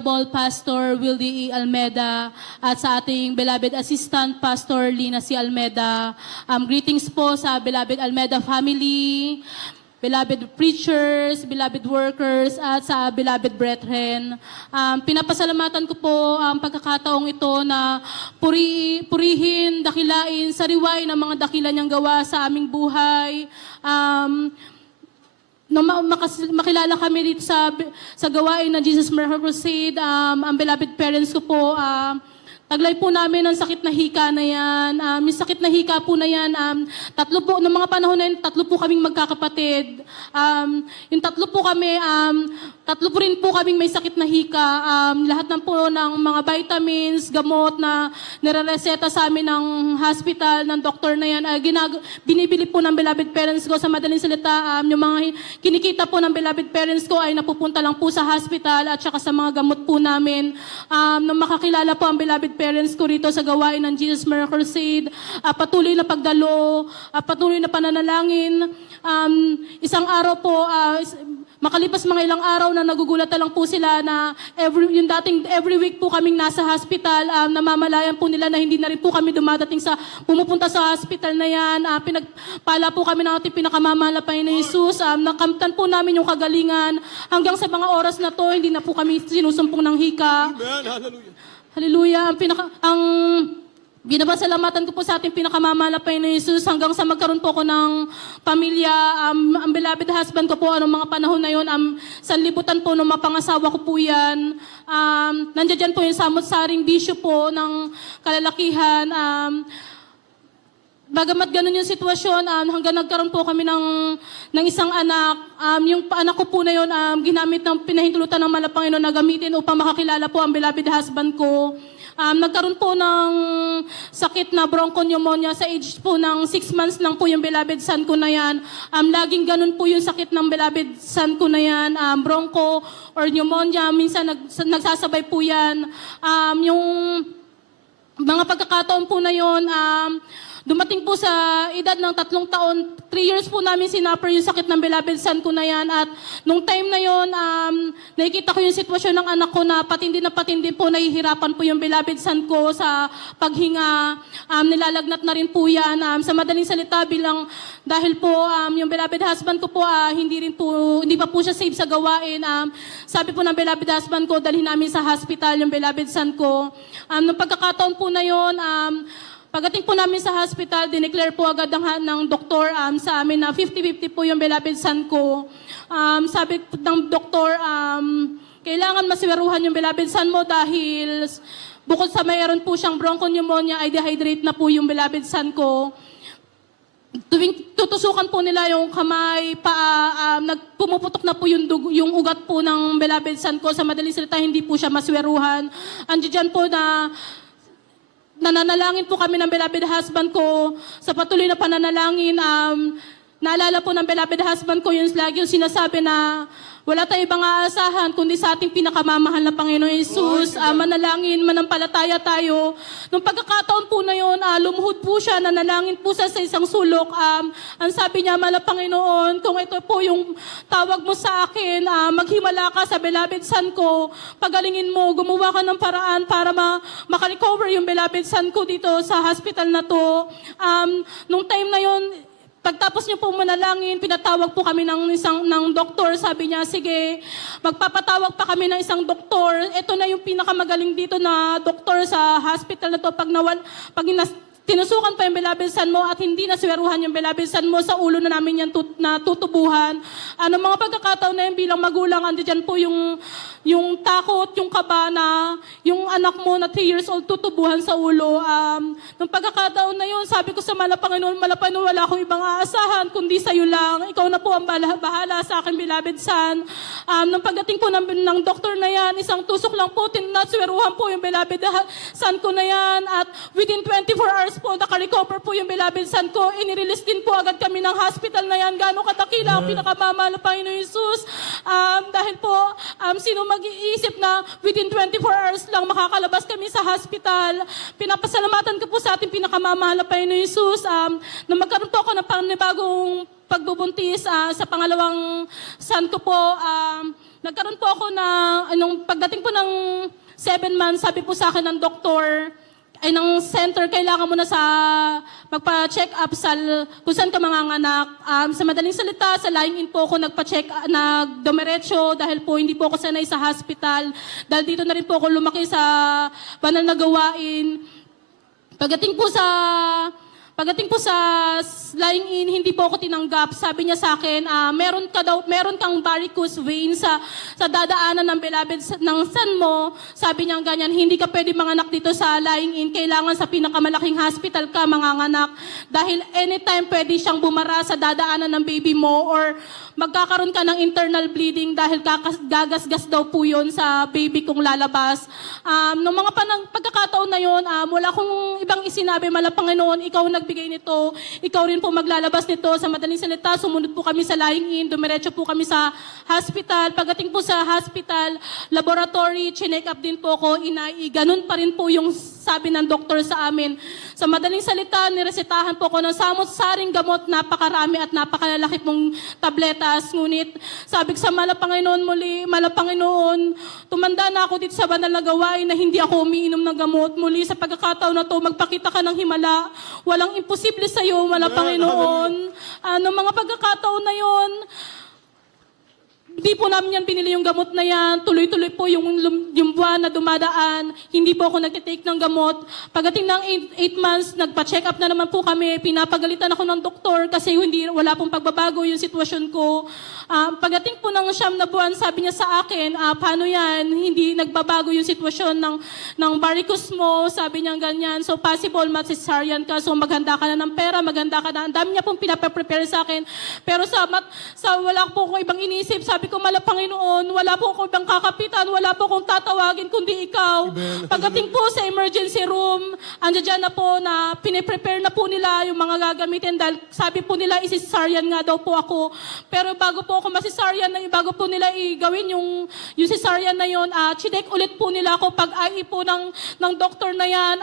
Honorable Pastor Wildy E. Almeda at sa ating beloved Assistant Pastor Lina C. Almeda. Greetings po sa beloved Almeda family, beloved preachers, beloved workers, at sa beloved brethren. Pinapasalamatan ko po ang pagkakataong ito na purihin, dakilain, sariwain ang mga dakila niyang gawa sa aming buhay. Nung makilala kami dito sa gawain ng Jesus Miracle Crusade, ang beloved parents ko po, taglay po namin ang sakit na hika na yan. Yung sakit na hika po na yan, tatlo po, noong mga panahon na yun, tatlo po kaming magkakapatid. Yung tatlo po kami, tatlo po rin po kaming may sakit na hika. Lahat ng po ng mga vitamins, gamot na nire-reseta sa amin ng hospital, ng doktor na yan, binibili po ng beloved parents ko. Sa madaling salita, yung mga kinikita po ng beloved parents ko ay napupunta lang po sa hospital at saka sa mga gamot po namin. Nung makakilala po ang beloved parents ko rito sa gawain ng Jesus Miracle Crusade, patuloy na pagdalo, patuloy na pananalangin. Isang araw po, makalipas mga ilang araw na nagugulat na lang po sila na every week po kaming nasa hospital, namamalayan po nila na hindi na rin po kami dumadating sa pumupunta sa hospital na yan. Pinagpala po kami ng ating pinakamamahal na Panginoon Jesus. Nakamtan po namin yung kagalingan. Hanggang sa mga oras na to, hindi na po kami sinusumpong ng hika. Amen. Hallelujah. Hallelujah. Ang binabasalamatan ko po sa ating pinakamamahal na Panginoon Jesus hanggang sa magkaroon po ako ng pamilya. Ang beloved husband ko po, anong mga panahon na yun, sanlibutan po ng mapangasawa ko po yan. Nandiyan po yung samot-saring bisyo po ng kalalakihan. Bagamat ganun yung sitwasyon, hanggang nagkaroon po kami ng isang anak. Yung anak ko po na yun, ginamit ng pinahintulutan ng Panginoon na gamitin upang makakilala po ang beloved husband ko. Nagkaroon po ng sakit na bronchopneumonia sa age po ng 6 months lang po yung beloved son ko na yan. Laging ganun po yung sakit ng beloved son ko na yan, broncho or pneumonia. Minsan nagsasabay po yan. Yung mga pagkakataon po na yun, dumating po sa edad ng 3 taon, 3 years po namin sinupper yung sakit ng beloved son ko na yan. At nung time na yon, nakikita ko yung sitwasyon ng anak ko na patindi po, nahihirapan po yung beloved son ko sa paghinga. Nilalagnat na rin po yan. Sa madaling salita, dahil po yung beloved husband ko po, hindi pa po siya safe sa gawain. Sabi po ng beloved husband ko, dalhin namin sa hospital yung beloved son ko. Nung pagkakataon po na yon, pagdating po namin sa hospital, dineclare po agad ng doktor sa amin na 50-50 po yung beloved son ko. Sabi ng doktor, kailangan masweruhan yung beloved son mo dahil bukod sa mayroon po siyang bronchopneumonia, ay dehydrate na po yung beloved son ko. Tuwing tutusukan po nila yung kamay, paa, pumuputok na po yung ugat po ng beloved son ko. Sa madaling salita, hindi po siya masweruhan. Andiyan po na nananalangin po kami ng beloved husband ko sa patuloy na pananalangin. Naalala po ng beloved husband ko yung lagi yung sinasabi na wala tayong ibang aasahan kundi sa ating pinakamamahal na Panginoon Jesus. Manalangin, manampalataya tayo. Nung pagkakataon po na yun, lumuhod po siya, nanalangin po siya sa isang sulok. Ang sabi niya, mahal na Panginoon, kung ito po yung tawag mo sa akin, maghimala ka sa beloved son ko, pagalingin mo, gumawa ka ng paraan para makarecover yung beloved son ko dito sa hospital na to. Nung time na yun, pagtapos niyo po manalangin, pinatawag po kami ng doktor. Sabi niya, sige, magpapatawag pa kami ng isang doktor. Ito na yung pinakamagaling dito na doktor sa hospital na to. Pag tinusukan pa yung beloved son mo at hindi nasweruhan yung beloved son mo, sa ulo na namin yan tutubuhan. Mga pagkakataon na yun bilang magulang, andiyan po yung takot, yung kaba na yung anak mo na 3 years old tutubuhan sa ulo. Nung pagkakataon na yun, sabi ko sa Panginoon, wala akong ibang aasahan kundi sa'yo lang. Ikaw na po ang bahala sa akin, beloved son. Nung pagdating po ng doktor na yan, isang tusok lang po, nasweruhan po yung beloved son ko na yan. At within 24 hours po, nakarecover po yung beloved son ko. Inirelease din po agad kami ng hospital na yan. Gano'ng katakila ang pinakamamahal na Panginoon Jesus. Dahil po, sino mag-iisip na within 24 hours lang makakalabas kami sa hospital. Pinapasalamatan ko po sa ating pinakamamahal na Panginoon Jesus. Na magkaroon po ako ng panibagong pagbubuntis sa pangalawang son ko po. Nagkaroon po ako nung pagdating po ng 7 months, sabi po sa akin ng doktor, ay ng center, kailangan mo na sa magpa-check up sa kung saan ka manganganak. Sa madaling salita, sa lying-in po ako nagdumiretso dahil po hindi po ako sanay sa hospital. Dahil dito na rin po ako lumaki sa banal na gawain. Pagdating po sa lying-in, hindi po ako tinanggap. Sabi niya sa akin, meron kang varicose vein sa dadaanan ng beloved ng son mo. Sabi niya ganyan, hindi ka pwede manganak dito sa lying-in. Kailangan sa pinakamalaking hospital ka manganganak. Dahil anytime pwede siyang bumara sa dadaanan ng baby mo or magkakaroon ka ng internal bleeding dahil gagasgas daw po yun sa baby kong lalabas. Nung mga pagkakataon na yun, wala akong ibang isinabi, Panginoon, ikaw nagbigay nito, ikaw rin po maglalabas nito. Sa madaling salita, sumunod po kami sa lying-in, dumiretso po kami sa hospital. Pagdating po sa hospital, laboratory, chinek up din po ako, ganun pa rin po yung sabi ng doktor sa amin. Sa madaling salita, niresetahan po ako ng samot-saring gamot, napakarami at napakalalaki pong tabletas. Ngunit, sabi ko sa Panginoon muli, Panginoon, tumanda na ako dito sa banal na gawain na hindi ako umiinom ng gamot. Muli sa pagkakataon na to, magpakita ka ng himala. Walang imposible sa iyo, Panginoon. Noong mga pagkakataon na yon, hindi po namin yan binili yung gamot na yan. Tuloy-tuloy po yung buwan na dumadaan. Hindi po ako nagtitake ng gamot. Pagdating ng 8 months, nagpa-check up na naman po kami. Pinapagalitan ako ng doktor kasi wala pong pagbabago yung sitwasyon ko. Pagdating po ng 9 na buwan, sabi niya sa akin, paano yan? Hindi nagbabago yung sitwasyon ng varicose mo. Sabi niya ganyan. So possible cesarean ka. So maghanda ka na ng pera, maghanda ka na. Ang dami niya pong pinaprepare sa akin. Pero sa wala po akong ibang inisip. Sabi ko, Panginoon, wala po akong ibang kakapitan, wala po akong tatawagin kundi ikaw. Pagdating po sa emergency room, andyan na po na piniprepare na po nila yung mga gagamitin dahil sabi po nila isisaryan nga daw po ako. Pero bago po ako masisaryan, bago po nila igawin yung cesarean na yun, chinek ulit po nila ako pag IE po ng doktor na yan.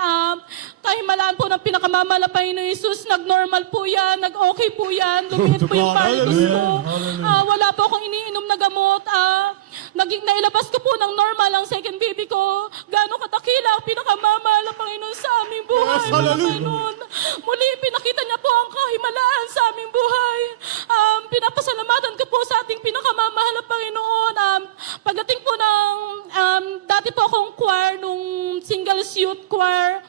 Kahimalaan po ng pinakamamalapay ni Jesus, nag-normal po yan, nag-okay po yan, lumiit po yung varicose ko. Wala po akong iniinom na gamot. Nailabas ko po ng normal ang second baby ko. Gano'ng katakila ang pinakamamahal ng Panginoon sa aming buhay. Panginoon. Muli, pinakita niya po ang kahimalaan sa aming buhay. Pinapasalamatan ko po sa ating pinakamamahal na Panginoon. Pagdating po dati po akong choir, nung singles youth choir.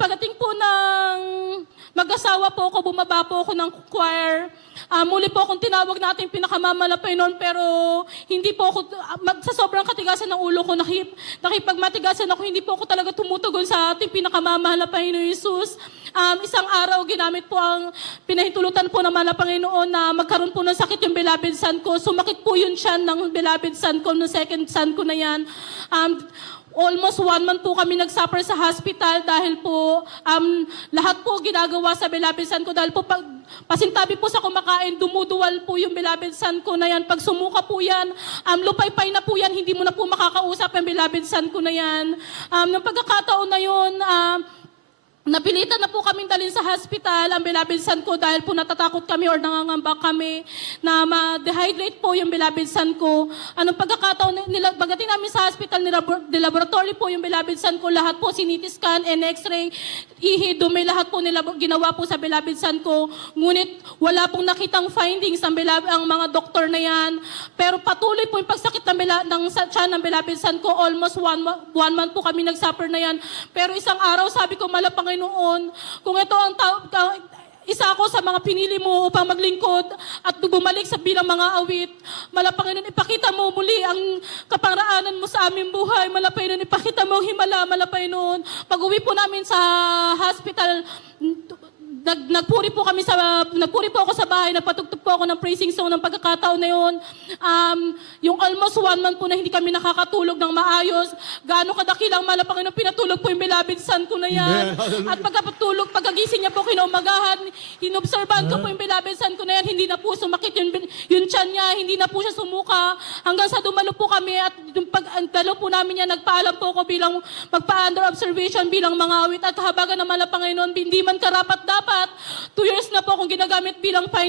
Pagdating po ng mag-asawa po ako, bumaba po ako ng choir. Muli po akong tinawag natin pinakamamalapay noon, pero hindi po ako, sa sobrang katigasan ng ulo ko, nakipagmatigasan ako, hindi po ako talaga tumutugon sa ating pinakamamalapay ni Jesus. Isang araw, ginamit po pinahintulutan po ng Panginoon na magkaroon po ng sakit yung beloved son ko. Sumakit po yun siya ng beloved son ko, ng second son ko na yan. Almost 1 month po kami nagsuffer sa hospital dahil po lahat po ginagawa sa beloved son ko dahil po pasintabi po sa kumakain, dumuduwal po yung beloved son ko na yan. Pag sumuka po yan, lupay-pay na po yan, hindi mo na po makakausap ang beloved son ko na yan. Nung pagkakataon na yun, napilitan na po kaming dalhin sa hospital ang beloved son ko dahil po natatakot kami or nangangamba kami na ma-dehydrate po yung beloved son ko. Anong pagkakataon nila, pagdating namin sa hospital, laboratory po yung beloved son ko, lahat po CT scan and x-ray, ihi, dumi, lahat po nila ginawa po sa beloved son ko. Ngunit wala pong nakitang findings ang mga doktor na yan. Pero patuloy po yung pagsakit ng tiyan ng beloved son ko. Almost 1 month po kami nagsuffer na yan. Pero isang araw sabi ko, Panginoon, kung ito ang isa ako sa mga pinili mo upang maglingkod at bumalik sa bilang mga awit. Panginoon, ipakita mo muli ang kaparaanan mo sa aming buhay. Panginoon, ipakita mo ang himala. Panginoon, pag-uwi po namin sa hospital, nagpuri po ako sa bahay, nagpatugtog po ako ng praising song ng pagkakataon na yun. Yung almost 1 month po na hindi kami nakakatulog ng maayos, gaano kadakilang Panginoon, pinatulog po yung beloved son ko na yan. At pagkagising niya po kinaumagahan, inobserbahan ko po yung beloved son ko na yan, hindi na po sumakit yung tiyan niya, hindi na po siya sumuka, hanggang sa dumalo po kami at dalo po namin yan, nagpaalam po ako bilang magpa-under observation bilang mga awit at kahabagan ng Panginoon, hindi man karapat dapat 2 years na po akong ginagamit bilang